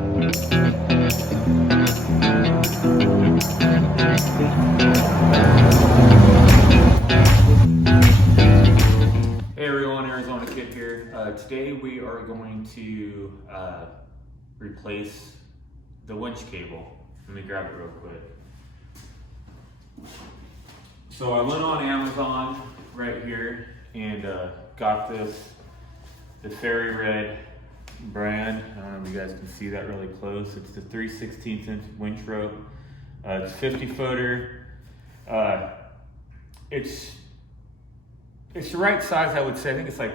Hey everyone, Arizona Kid here. Today we are going to replace the winch cable. Let me grab it real quick. So I went on Amazon right here and got the FIERYRED brand. I don't know if you guys can see that really close. It's the 3/16 inch winch rope. It's 50 footer. It's the right size, I would say. I think it's like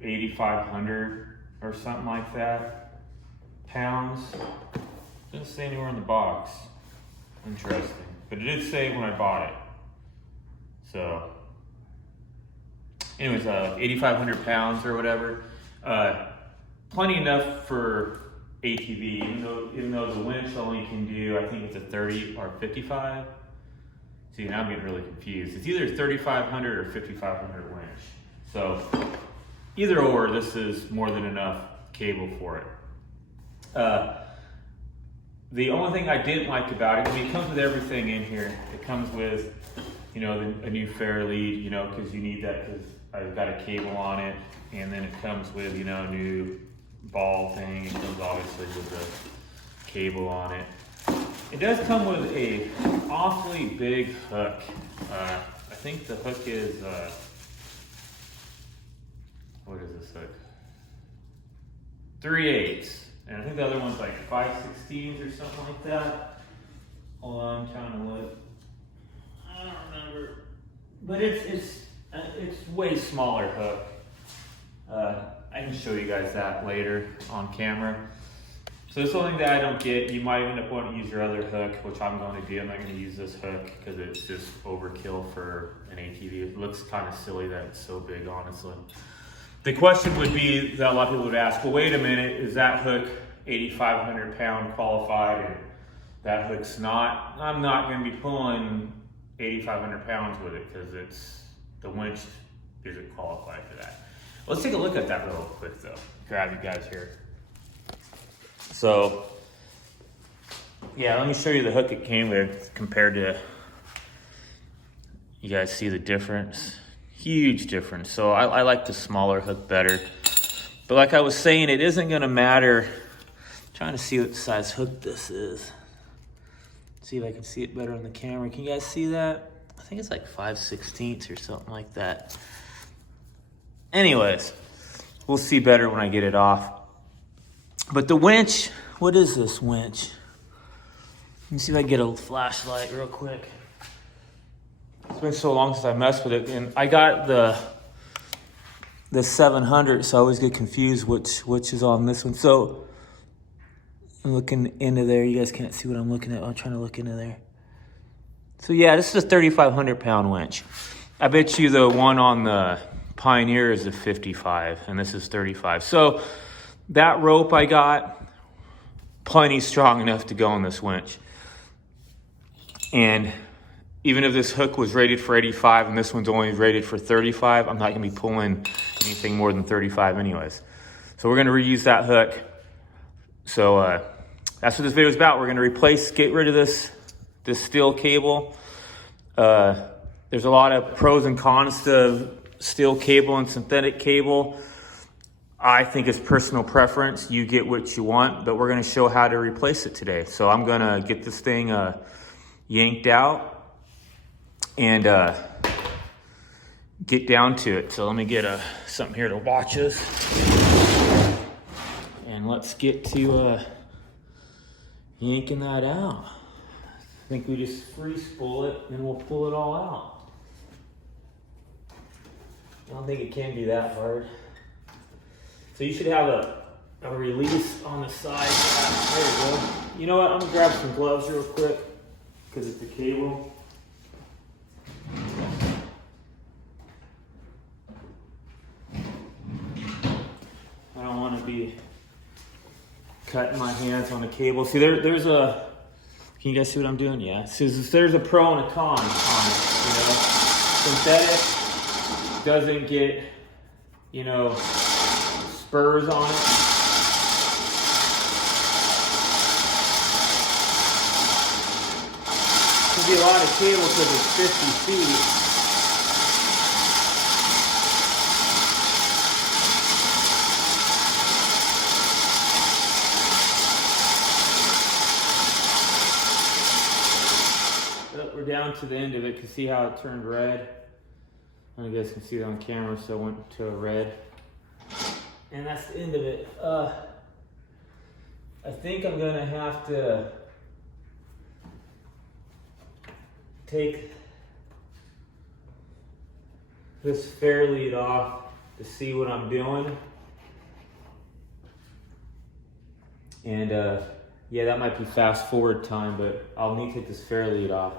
8,500 or something like that pounds. Didn't say anywhere in the box. Interesting, but it did say when I bought it. So, anyways, 8,500 pounds or whatever. Plenty enough for ATV, even though the winch only can do, I think it's a 30 or 55. See, now I'm getting really confused. It's either 3,500 or 5,500 winch. So either or, this is more than enough cable for it. The only thing I didn't like about it, I mean, it comes with everything in here. It comes with, a new fair lead, because you need that because I've got a cable on it. And then it comes with, a new ball thing. It comes obviously with the cable on it. It does come with a awfully big hook. I think the hook is, what is this hook? 3/8. And I think the other one's like 5/16 or something like that. Hold on, I'm trying to look. I don't remember. But it's way smaller hook. I can show you guys that later on camera. So this is something that I don't get. You might end up wanting to use your other hook, which I'm going to do. I'm not going to use this hook because it's just overkill for an ATV. It looks kind of silly that it's so big, honestly. The question would be that a lot of people would ask, well, wait a minute, is that hook 8,500 pound qualified and that hook's not? I'm not going to be pulling 8,500 pounds with it because the winch isn't qualified for that. Let's take a look at that real quick though. Grab you guys here. So, yeah, let me show you the hook it came with compared to, you guys see the difference? Huge difference. So I like the smaller hook better. But like I was saying, it isn't gonna matter. I'm trying to see what size hook this is. See if I can see it better on the camera. Can you guys see that? I think it's like 5/16 or something like that. Anyways, we'll see better when I get it off. But the winch, what is this winch? Let me see if I can get a flashlight real quick. It's been so long since I messed with it, and I got the 700, so I always get confused which is on this one. So I'm looking into there. You guys can't see what I'm looking at. I'm trying to look into there. So yeah, this is a 3,500 pound winch. I bet you the one on the Pioneer is a 55, and this is 35. So that rope I got, plenty strong enough to go on this winch. And even if this hook was rated for 85 and this one's only rated for 35, I'm not gonna be pulling anything more than 35 anyways. So we're gonna reuse that hook. So that's what this video is about. We're gonna get rid of this steel cable. There's a lot of pros and cons to steel cable and synthetic cable. I think it's personal preference. You get what you want, but we're gonna show how to replace it today. So I'm gonna get this thing yanked out and get down to it. So let me get something here to watch us. And let's get to yanking that out. I think we just free spool it and we'll pull it all out. I don't think it can be that hard. So you should have a release on the side. There you go. You know what? I'm gonna grab some gloves real quick because it's a cable. I don't want to be cutting my hands on the cable. See, there's a. Can you guys see what I'm doing? Yeah. So there's a pro and a con on it. Synthetic doesn't get, spurs on it. It'll be a lot of cable because it's 50 feet. We're down to the end of it. You can see how it turned red. I don't know if you guys can see it on camera, so I went to a red. And that's the end of it. I think I'm gonna have to take this fair lead off to see what I'm doing. And yeah, that might be fast forward time, but I'll need to take this fair lead off.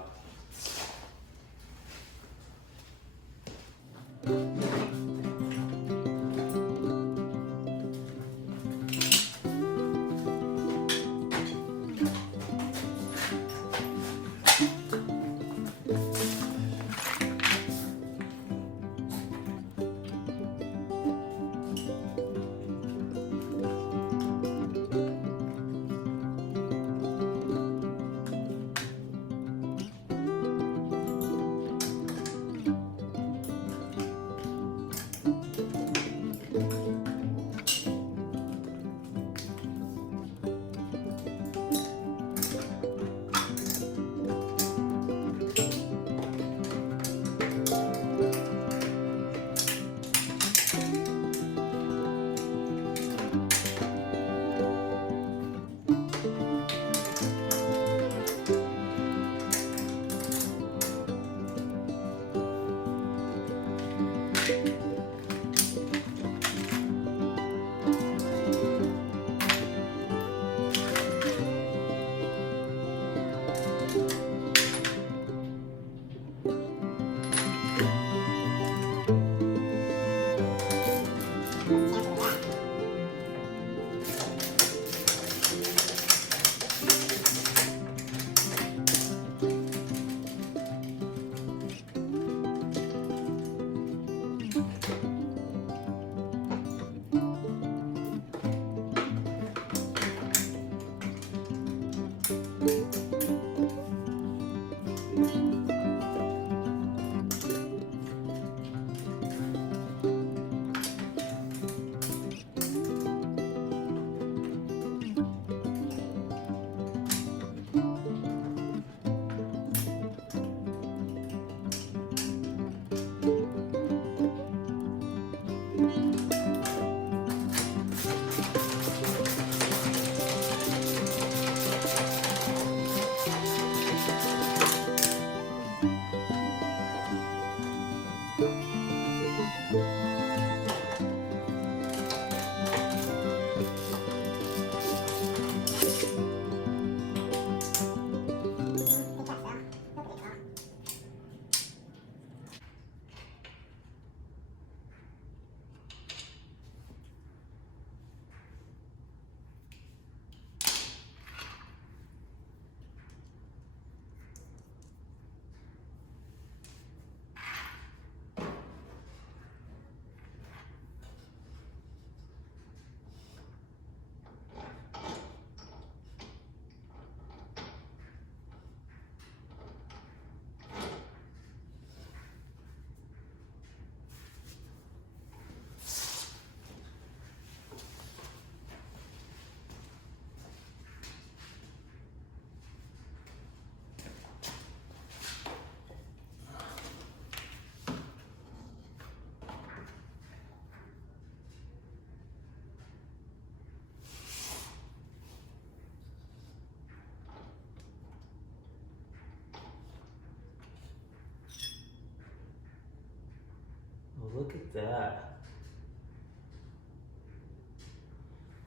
Look at that.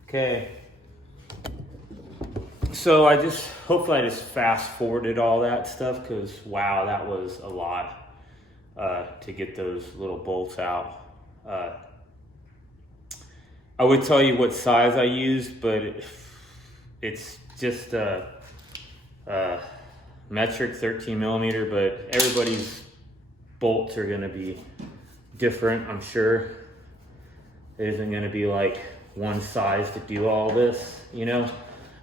Okay. So hopefully I just fast forwarded all that stuff because wow, that was a lot to get those little bolts out. I would tell you what size I used, but it's just metric 13 millimeter, but everybody's bolts are gonna be different, I'm sure. There isn't gonna be like one size to do all this, you know?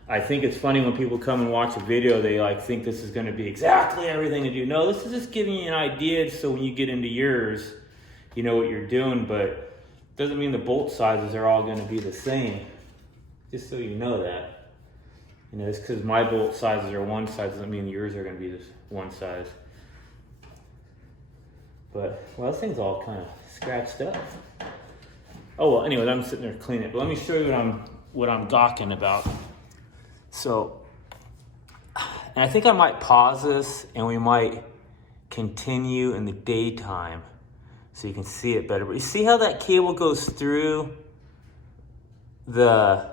I think it's funny when people come and watch a video, they like think this is going to be exactly everything to do. No, this is just giving you an idea so when you get into yours, you know what you're doing, but doesn't mean the bolt sizes are all going to be the same. Just so you know that. You know, it's because my bolt sizes are one size doesn't mean yours are going to be this one size. But, well, this thing's all kind of scratched up. Oh, well, anyways, I'm sitting there cleaning it. But let me show you what I'm gawking about. So, and I think I might pause this and we might continue in the daytime so you can see it better. But you see how that cable goes through the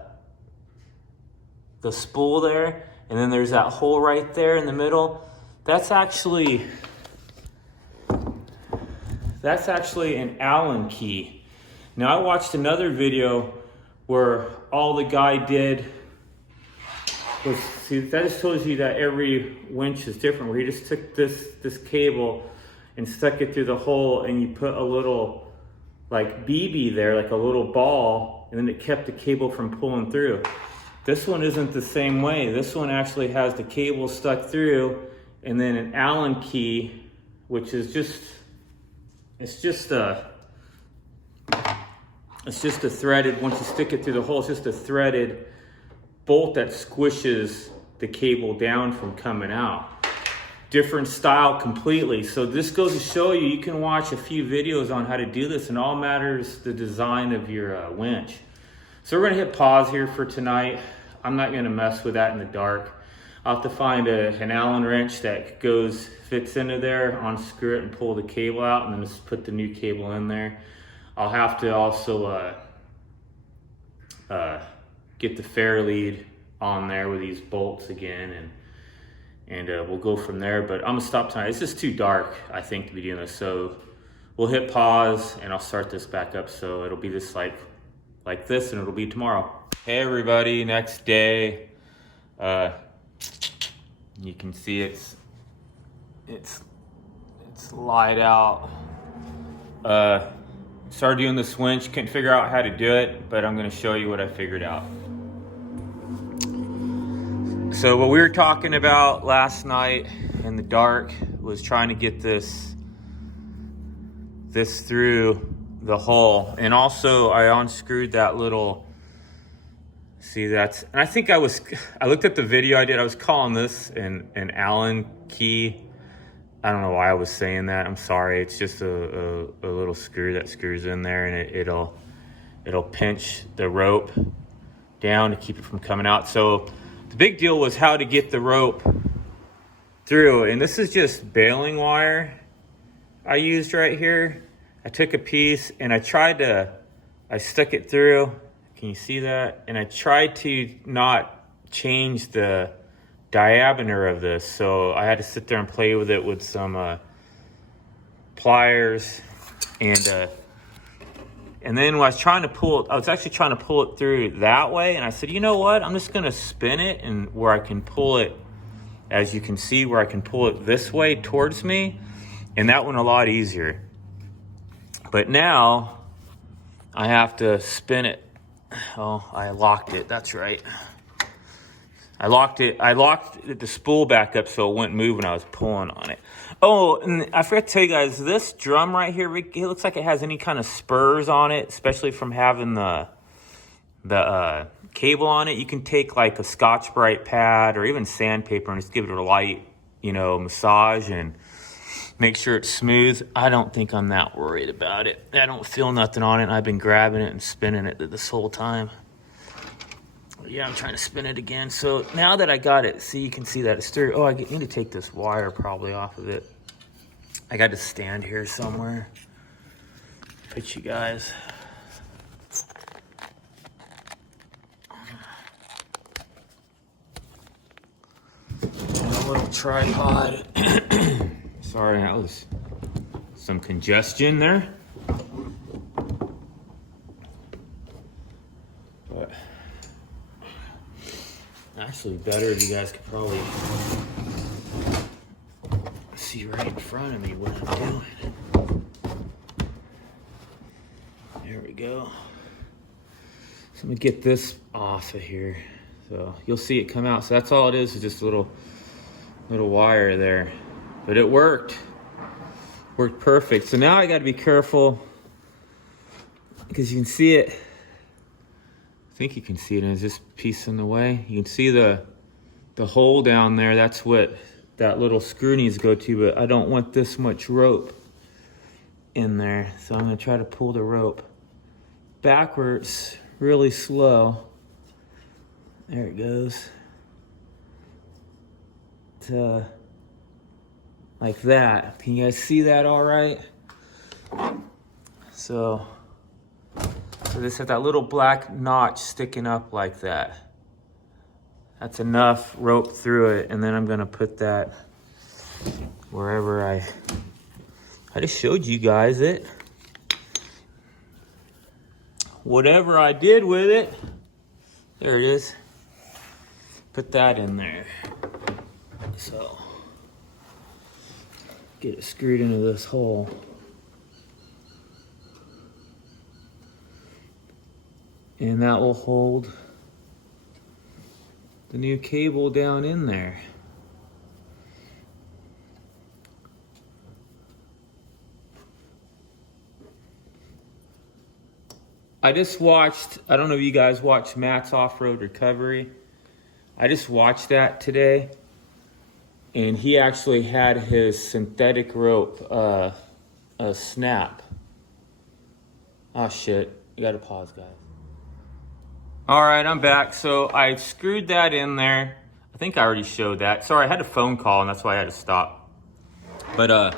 spool there? And then there's that hole right there in the middle. That's actually an Allen key. Now I watched another video where all the guy did was, see, that just tells you that every winch is different, where he just took this cable and stuck it through the hole and you put a little like BB there, like a little ball, and then it kept the cable from pulling through. This one isn't the same way. This one actually has the cable stuck through and then an Allen key, which is it's just a threaded, once you stick it through the hole, it's just a threaded bolt that squishes the cable down from coming out. Different style completely. So this goes to show you, you can watch a few videos on how to do this, and all matters the design of your winch. So we're gonna hit pause here for tonight. I'm not gonna mess with that in the dark. I'll have to find an Allen wrench that fits into there, unscrew it and pull the cable out, and then just put the new cable in there. I'll have to also get the FIERYRED on there with these bolts again, and we'll go from there. But I'm gonna stop tonight. It's just too dark, I think, to be doing this. So we'll hit pause and I'll start this back up. So it'll be this like this, and it'll be tomorrow. Hey everybody, next day. You can see it's light out. Started doing this winch, couldn't figure out how to do it, but I'm gonna show you what I figured out. So what we were talking about last night in the dark was trying to get this through the hole. And also I unscrewed that little, see and I think I looked at the video I did, I was calling this an Allen key. I don't know why I was saying that. I'm sorry. It's just a little screw that screws in there, and it'll pinch the rope down to keep it from coming out. So the big deal was how to get the rope through. And this is just baling wire I used right here. I took a piece and I stuck it through. Can you see that? And I tried to not change the diameter of this, so I had to sit there and play with it with some pliers, and then when I was trying to pull it, I was actually trying to pull it through that way, and I said, you know what, I'm just gonna spin it, and where I can pull it, as you can see, where I can pull it this way towards me, and that one a lot easier. But now I have to spin it. Oh, I locked it, that's right. I locked the spool back up so it wouldn't move when I was pulling on it. Oh, and I forgot to tell you guys, this drum right here, it looks like it has any kind of spurs on it, especially from having the cable on it. You can take like a Scotch-Brite pad or even sandpaper and just give it a light, massage and make sure it's smooth. I don't think I'm that worried about it. I don't feel nothing on it. I've been grabbing it and spinning it this whole time. Yeah, I'm trying to spin it again. So now that I got it, see, you can see that it's through. Oh, I need to take this wire probably off of it. I got to stand here somewhere. Put you guys. A little tripod. Sorry, that was some congestion there. But actually better if you guys could probably see right in front of me what I'm doing. There we go. So I'm gonna get this off of here. So you'll see it come out. So that's all it is just a little wire there. But it worked perfect. So now I got to be careful because you can see it. I think you can see it. Is this piece in the way? You can see the hole down there. That's what that little screw needs to go to, but I don't want this much rope in there. So I'm gonna try to pull the rope backwards really slow. There it goes. Like that. Can you guys see that all right? So this has that little black notch sticking up like that. That's enough rope through it, and then I'm gonna put that wherever I just showed you guys it. Whatever I did with it, there it is. Put that in there. So get it screwed into this hole. And that will hold the new cable down in there. I just watched, I don't know if you guys watched Matt's Off-Road Recovery. I just watched that today, and he actually had his synthetic rope snap. Oh shit, you gotta pause, guys. All right, I'm back. So I screwed that in there. I think I already showed that. Sorry, I had a phone call and that's why I had to stop. But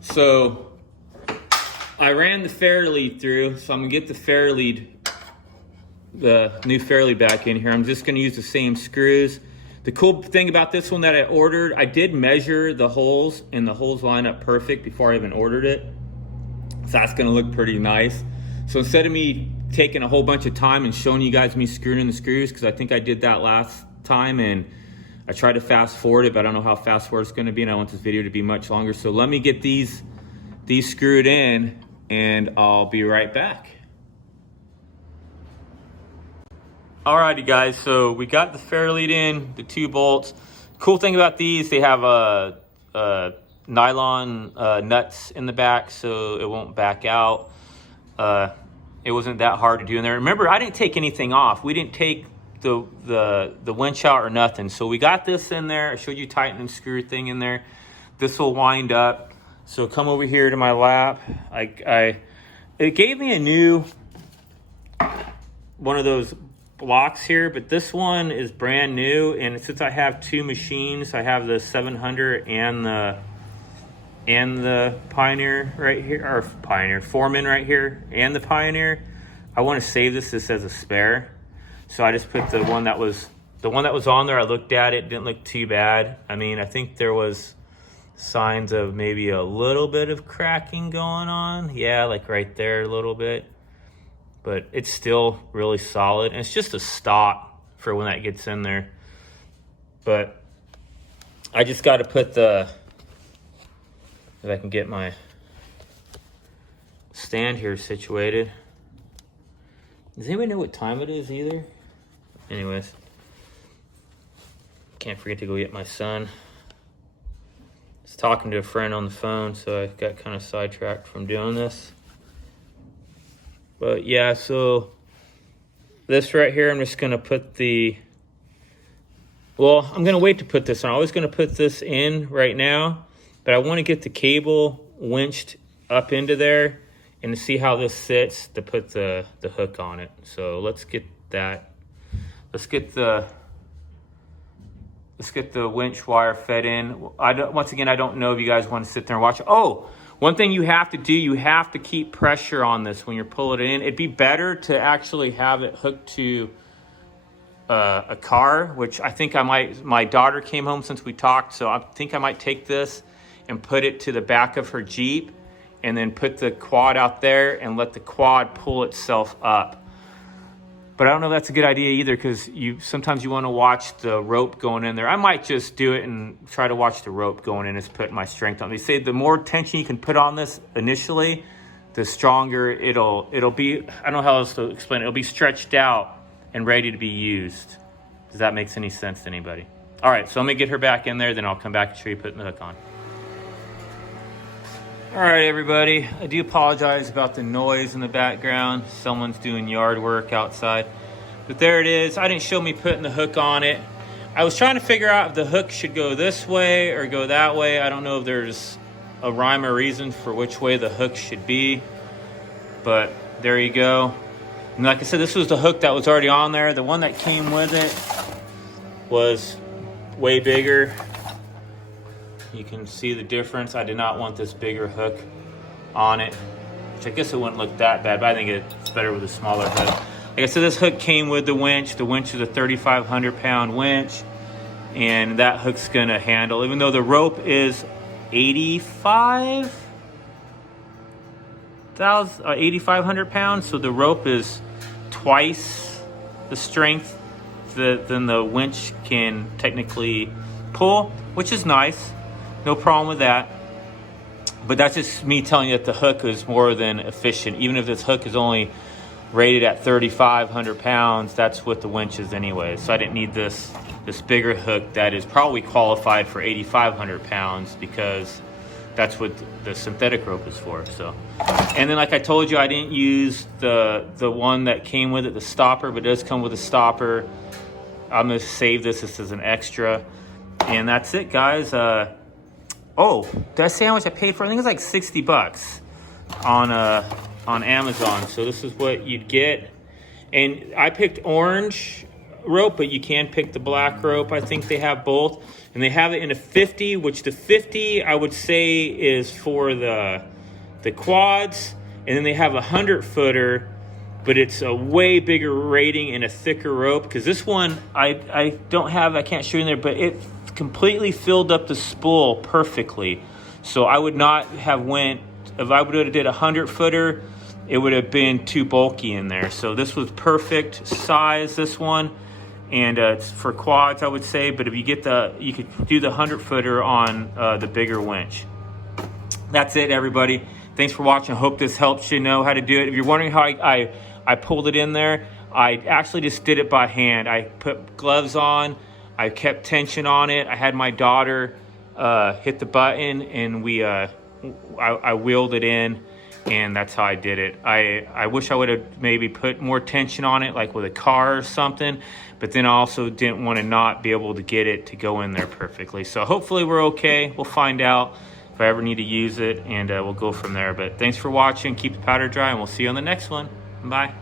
so I ran the fair lead through. So I'm gonna get the fair lead, the new fair lead back in here. I'm just gonna use the same screws. The cool thing about this one that I ordered, I did measure the holes and the holes line up perfect before I even ordered it. So that's gonna look pretty nice. So instead of me taking a whole bunch of time and showing you guys me screwing in the screws, because I think I did that last time and I tried to fast forward it, but I don't know how fast forward it's going to be, and I want this video to be much longer. So let me get these screwed in and I'll be right back. Alrighty guys, so we got the fair lead in, the 2 bolts. Cool thing about these, they have a nylon nuts in the back so it won't back out. It wasn't that hard to do in there. Remember, I didn't take anything off. We didn't take the winch out or nothing. So we got this in there. I showed you tighten and screw thing in there. This will wind up. So come over here to my lap. It gave me a new one of those blocks here, but this one is brand new. And since I have 2 machines, I have the 700 and the Pioneer right here, or Foreman right here, and the Pioneer. I want to save this as a spare, so I just put the one that was on there. I looked at it, didn't look too bad. I mean, I think there was signs of maybe a little bit of cracking going on. Yeah, like right there a little bit, but it's still really solid, and it's just a stop for when that gets in there. But I just got to put the, if I can get my stand here situated. Does anybody know what time it is either? Anyways, can't forget to go get my son. I was talking to a friend on the phone, so I got kind of sidetracked from doing this. But yeah, so this right here, I'm just gonna put I'm gonna wait to put this on. I was gonna put this in right now, but I want to get the cable winched up into there and to see how this sits to put the hook on it. So let's get that. Let's get the winch wire fed in. Once again, I don't know if you guys want to sit there and watch. Oh, one thing you have to do, you have to keep pressure on this when you're pulling it in. It'd be better to actually have it hooked to a car, which I think I might. My daughter came home since we talked, so I think I might take this and put it to the back of her Jeep and then put the quad out there and let the quad pull itself up. But I don't know if that's a good idea either, because sometimes you want to watch the rope going in there. I might just do it and try to watch the rope going in and just put my strength on. They say the more tension you can put on this initially, the stronger it'll be. I don't know how else to explain it. It'll be stretched out and ready to be used. Does that make any sense to anybody? All right, so let me get her back in there, then I'll come back and show you putting the hook on. All right, everybody, I do apologize about the noise in the background. Someone's doing yard work outside. But there it is. I didn't show me putting the hook on it. I was trying to figure out if the hook should go this way or go that way. I don't know if there's a rhyme or reason for which way the hook should be. But there you go. And like I said, this was the hook that was already on there. The one that came with it was way bigger. You can see the difference. I did not want this bigger hook on it, which I guess it wouldn't look that bad, but I think it's better with a smaller hook. Like I said, this hook came with the winch. The winch is a 3,500 pound winch, and that hook's gonna handle, even though the rope is 8,500 pounds, so the rope is twice the strength than the winch can technically pull, which is nice. No problem with that. But that's just me telling you that the hook is more than efficient. Even if this hook is only rated at 3,500 pounds, that's what the winch is anyway. So I didn't need this bigger hook that is probably qualified for 8,500 pounds, because that's what the synthetic rope is for. So, and then like I told you, I didn't use the one that came with it, the stopper, but it does come with a stopper. I'm gonna save this as an extra. And that's it, guys. Oh, did I say how much I paid for it? I think it's like 60 bucks on Amazon. So this is what you'd get. And I picked orange rope, but you can pick the black rope. I think they have both. And they have it in a 50, which the 50 I would say is for the quads. And then they have a 100-footer, but it's a way bigger rating and a thicker rope. Because this one, I can't show you in there, but it completely filled up the spool perfectly. So I would not have went, if I would have did a 100-footer, it would have been too bulky in there. So this was perfect size, this one. And it's for quads, I would say. But if you get you could do the 100-footer on the bigger winch. That's it, everybody. Thanks for watching. I hope this helps you know how to do it. If you're wondering how I pulled it in there, I actually just did it by hand. I put gloves on. I kept tension on it. I had my daughter hit the button, and I wheeled it in, and that's how I did it. I wish I would have maybe put more tension on it, like with a car or something, but then I also didn't want to not be able to get it to go in there perfectly. So hopefully we're okay. We'll find out if I ever need to use it, and we'll go from there. But thanks for watching. Keep the powder dry, and we'll see you on the next one. Bye.